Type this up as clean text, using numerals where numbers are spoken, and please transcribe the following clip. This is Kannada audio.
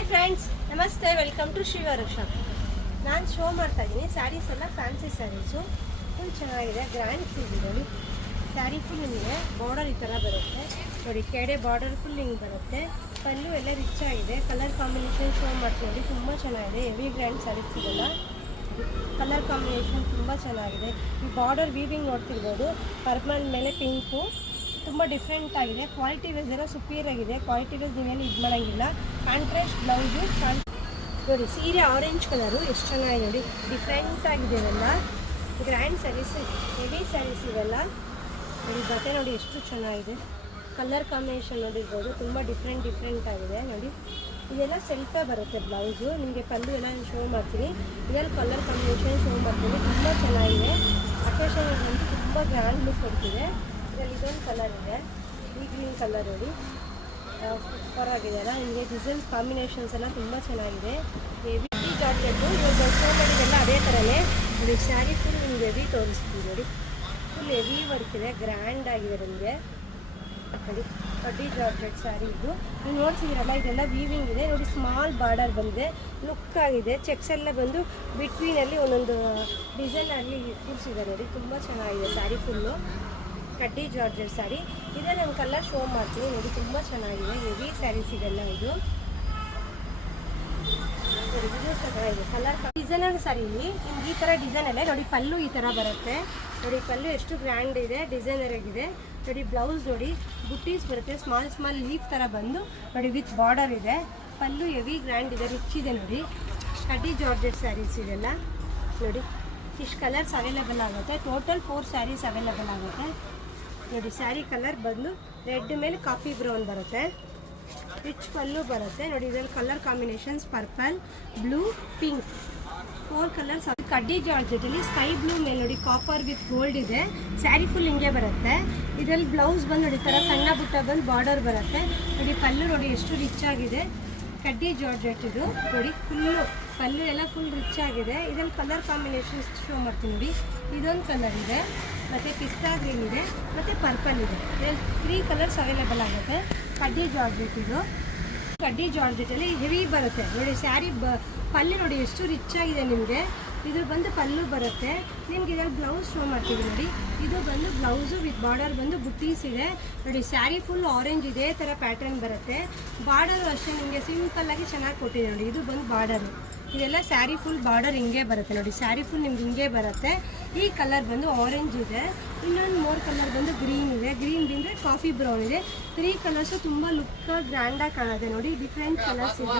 ಹಾಯ್ ಫ್ರೆಂಡ್ಸ್, ನಮಸ್ತೆ. Welcome to Shri workshop. ನಾನು ಶೋ ಮಾಡ್ತಾ ಇದ್ದೀನಿ ಸ್ಯಾರೀಸ್ ಎಲ್ಲ ಫ್ಯಾನ್ಸಿ ಸ್ಯಾರೀಸು. ಫುಲ್ ಚೆನ್ನಾಗಿದೆ, ಗ್ರ್ಯಾಂಡ್ ಸಿಗಿದೆ ನೋಡಿ. ಸ್ಯಾರಿ ಫುಲ್ ನಿಮಗೆ ಬಾರ್ಡರ್ ಈ ಥರ ಬರುತ್ತೆ ನೋಡಿ. ಕೆಡೆ ಬಾರ್ಡರ್ ಫುಲ್ ಹಿಂಗೆ ಬರುತ್ತೆ. ಪಲ್ಲು ಎಲ್ಲ ರಿಚ್ ಆಗಿದೆ. ಕಲರ್ ಕಾಂಬಿನೇಷನ್ ಶೋ ಮಾಡ್ತೀನಿ ನೋಡಿ, ತುಂಬ ಚೆನ್ನಾಗಿದೆ. ಹೆವಿ ಗ್ರ್ಯಾಂಡ್ ಸ್ಯಾರೀಸ್ ಇದೆಲ್ಲ. ಕಲರ್ ಕಾಂಬಿನೇಷನ್ ತುಂಬ ಚೆನ್ನಾಗಿದೆ. ಈ ಬಾರ್ಡರ್ ವೀವಿಂಗ್ ನೋಡ್ತಿರ್ಬೋದು, ಪರ್ಪಲ್ ಮೇಲೆ ಪಿಂಕು, ತುಂಬ ಡಿಫ್ರೆಂಟ್ ಆಗಿದೆ. ಕ್ವಾಲಿಟಿ ವೈಸ್ ಎಲ್ಲ ಸುಪೀರಿಯರ್ ಆಗಿದೆ. ಕ್ವಾಲಿಟಿ ವೈಸ್ ನೀವೇನು ಇದು ಮಾಡೋಂಗಿಲ್ಲ. ಕಾಂಟ್ರಾಸ್ಟ್ ಬ್ಲೌಸು ನೋಡಿ. ಸೀರೆ ಆರೆಂಜ್ ಕಲರು ಎಷ್ಟು ಚೆನ್ನಾಗಿದೆ ನೋಡಿ, ಡಿಫ್ರೆಂಟ್ ಆಗಿದೆ ಇವೆಲ್ಲ. ಗ್ರ್ಯಾಂಡ್ ಸ್ಯಾರೀಸ್, ಹೆವಿ ಸ್ಯಾರೀಸ್ ಇವೆಲ್ಲ ನೋಡಿ. ಬಟ್ಟೆ ನೋಡಿ ಎಷ್ಟು ಚೆನ್ನಾಗಿದೆ. ಕಲರ್ ಕಾಂಬಿನೇಷನ್ ನೋಡಿರ್ಬೋದು, ತುಂಬ ಡಿಫ್ರೆಂಟ್ ಆಗಿದೆ ನೋಡಿ. ಇದೆಲ್ಲ ಸೆಲ್ಫೇ ಬರುತ್ತೆ ಬ್ಲೌಸು. ನಿಮಗೆ ಪಲ್ಲು ಎಲ್ಲ ಶೋ ಮಾಡ್ತೀನಿ. ಇದೆಲ್ಲ ಕಲರ್ ಕಾಂಬಿನೇಷನ್ ಶೋ ಮಾಡ್ತೀನಿ. ತುಂಬ ಚೆನ್ನಾಗಿದೆ. ಅಕೇಶನ್ ಬಂದು ತುಂಬ ಗ್ರ್ಯಾಂಡ್ ಲುಕ್ ಕೊಡ್ತಿದೆ. ಇದರಲ್ಲಿ ಇದೊಂದು ಕಲರ್ ಇದೆ, ಈ ಗ್ರೀನ್ ಕಲರ್ ನೋಡಿ, ಸೂಪರ್ ಆಗಿದೆಯಲ್ಲ. ನಿಮಗೆ ಡಿಸೈನ್ಸ್ ಕಾಂಬಿನೇಷನ್ಸ್ ಎಲ್ಲ ತುಂಬ ಚೆನ್ನಾಗಿದೆ. ಹೆವಿ ಜಾಕೆಟು ಇವಾಗ ಶೋ ಮಾಡಿದೆಲ್ಲ ಅದೇ ಥರನೇ ನೋಡಿ. ಸ್ಯಾರಿ ಫುಲ್ ನಿಮ್ಗೆ ಹೆವಿ ತೋರಿಸ್ತೀವಿ ನೋಡಿ. ಫುಲ್ ಹೆವಿ ವರ್ಕ್ ಇದೆ, ಗ್ರ್ಯಾಂಡ್ ಆಗಿದೆ ನಿಮಗೆ ನೋಡಿ. ಕಡ್ಡಿ ಜಾರ್ಜೆಟ್ ಸ್ಯಾರಿ ಇದು. ನೀವು ನೋಡ್ತಿದ್ದೀರಲ್ಲ, ಇದೆಲ್ಲ ವೀವಿಂಗ್ ಇದೆ ನೋಡಿ. ಸ್ಮಾಲ್ ಬಾರ್ಡರ್ ಬಂದಿದೆ, ಲುಕ್ ಆಗಿದೆ. ಚೆಕ್ಸ್ ಎಲ್ಲ ಬಂದು ಬಿಟ್ವೀನಲ್ಲಿ ಒಂದೊಂದು ಡಿಸೈನ್ ಆಗಲಿ ಕೂರಿಸಿದೆ ನೋಡಿ. ತುಂಬ ಚೆನ್ನಾಗಿದೆ ಸ್ಯಾರಿ ಫುಲ್ಲು. ಕಡ್ಡಿ ಜಾರ್ಜೆಟ್ ಸ್ಯಾರಿ ಇದೆ. ನಾನು ಕಲರ್ ಶೋ ಮಾಡ್ತೀನಿ ನೋಡಿ. ತುಂಬ ಚೆನ್ನಾಗಿದೆ, ಹೆವಿ ಸ್ಯಾರೀಸ್ ಇದೆಲ್ಲ. ಇದು ಚೆನ್ನಾಗಿದೆ ಕಲರ್ ಡಿಸೈನರ್ ಸ್ಯಾರಿಲಿ ನಿಮ್ಗೆ ಈ ಥರ ಡಿಸೈನ್ ಅಲ್ಲೇ ನೋಡಿ. ಪಲ್ಲು ಈ ಥರ ಬರುತ್ತೆ ನೋಡಿ. ಪಲ್ಲು ಎಷ್ಟು ಗ್ರ್ಯಾಂಡ್ ಇದೆ, ಡಿಸೈನರ್ ಆಗಿದೆ ನೋಡಿ. ಬ್ಲೌಸ್ ನೋಡಿ, ಬುಟ್ಟೀಸ್ ಬರುತ್ತೆ, ಸ್ಮಾಲ್ ಲೀಫ್ ಥರ ಬಂದು ನೋಡಿ, ವಿತ್ ಬಾರ್ಡರ್ ಇದೆ. ಪಲ್ಲು ಹೆವಿ ಗ್ರ್ಯಾಂಡ್ ಇದೆ, ರಿಚ್ ಇದೆ ನೋಡಿ. ಕಡ್ಡಿ ಜಾರ್ಜೆಟ್ ಸ್ಯಾರೀಸ್ ಇದೆಲ್ಲ ನೋಡಿ. ಇಷ್ಟು ಕಲರ್ಸ್ ಅವೈಲೇಬಲ್ ಆಗುತ್ತೆ. ಟೋಟಲ್ 4 ಸ್ಯಾರೀಸ್ ಅವೈಲೇಬಲ್ ಆಗುತ್ತೆ ನೋಡಿ. ಸ್ಯಾರಿ ಕಲರ್ ಬಂದು ರೆಡ್ ಮೇಲೆ ಕಾಫಿ ಬ್ರೌನ್ ಬರುತ್ತೆ. ರಿಚ್ ಪಲ್ಲು ಬರುತ್ತೆ ನೋಡಿ. ಇದರಲ್ಲಿ colour combinations purple, blue, pink, 4 colours. ಕಡ್ಡಿ ಜಾರ್ಜೆಟಲ್ಲಿ ಸ್ಕೈ ಬ್ಲೂ ಮೇಲೆ ನೋಡಿ, ಕಾಪರ್ ವಿತ್ ಗೋಲ್ಡ್ ಇದೆ. ಸ್ಯಾರಿ ಫುಲ್ ಹಿಂಗೆ ಬರುತ್ತೆ. ಇದರಲ್ಲಿ ಬ್ಲೌಸ್ ಬಂದು ನೋಡಿ, ಥರ ಸಣ್ಣ ಪುಟ್ಟ ಬಂದು ಬಾರ್ಡರ್ ಬರುತ್ತೆ ನೋಡಿ. ಪಲ್ಲು ನೋಡಿ ಎಷ್ಟು ರಿಚ್ ಆಗಿದೆ. ಕಡ್ಡಿ ಜಾರ್ಜೆಟ್ ಇದು ನೋಡಿ. ಫುಲ್ಲು ಪಲ್ಲು ಎಲ್ಲ ಫುಲ್ ರಿಚ್ ಆಗಿದೆ. ಇದರಲ್ಲಿ ಕಲರ್ ಕಾಂಬಿನೇಷನ್ಸ್ ಶೋ ಮಾಡ್ತೀನಿ ನೋಡಿ. ಇದೊಂದು ಕಲರ್ ಇದೆ, ಮತ್ತು ಪಿಸ್ತಾ ಗ್ರೀನ್ ಇದೆ, ಮತ್ತು ಪರ್ಪಲ್ ಇದೆ. ಇದರಲ್ಲಿ 3 ಕಲರ್ಸ್ ಅವೈಲೇಬಲ್ ಆಗುತ್ತೆ. ಕಡ್ಡಿ ಜಾರ್ಜೆಟ್ ಇದು. ಕಡ್ಡಿ ಜಾರ್ಜೆಟಲ್ಲಿ ಹೆವಿ ಬರುತ್ತೆ ನೋಡಿ. ಸ್ಯಾರಿ ಪಲ್ಲು ನೋಡಿ ಎಷ್ಟು ರಿಚ್ ಆಗಿದೆ ನಿಮಗೆ. ಇದು ಬಂದು ಪಲ್ಲು ಬರುತ್ತೆ ನಿಮ್ಗೆ. ಇದರಲ್ಲಿ ಬ್ಲೌಸ್ ಶೋ ಮಾಡ್ತೀವಿ ನೋಡಿ. ಇದು ಬಂದು ಬ್ಲೌಸು ವಿತ್ ಬಾರ್ಡರ್ ಬಂದು ಬುಟ್ಟೀಸ್ ಇದೆ ನೋಡಿ. ಸ್ಯಾರಿ ಫುಲ್ ಆರೆಂಜ್ ಇದೇ ಥರ ಪ್ಯಾಟರ್ನ್ ಬರುತ್ತೆ. ಬಾರ್ಡರು ಅಷ್ಟೇ ನಿಮಗೆ ಸಿಂಪಲ್ಲಾಗಿ ಚೆನ್ನಾಗಿ ಕೊಟ್ಟಿದೆ ನೋಡಿ. ಇದು ಬಂದು ಬಾರ್ಡರು. ಇದೆಲ್ಲ ಸ್ಯಾರಿ ಫುಲ್ ಬಾರ್ಡರ್ ಹಿಂಗೆ ಬರುತ್ತೆ ನೋಡಿ. ಸ್ಯಾರಿ ಫುಲ್ ನಿಮ್ಗೆ ಹಿಂಗೆ ಬರುತ್ತೆ. ಈ ಕಲರ್ ಬಂದು ಆರೆಂಜ್ ಇದೆ. ಇನ್ನೊಂದು 3 ಕಲರ್ ಬಂದು ಗ್ರೀನ್ ಇದೆ. ಗ್ರೀನ್ ಬಿಂದರೆ ಕಾಫಿ ಬ್ರೌನ್ ಇದೆ. 3 ಕಲರ್ಸು ತುಂಬ ಲುಕ್ ಗ್ರ್ಯಾಂಡಾಗಿ ಕಾಣುತ್ತೆ ನೋಡಿ. ಡಿಫ್ರೆಂಟ್ ಕಲರ್ಸ್ ಇದೆ.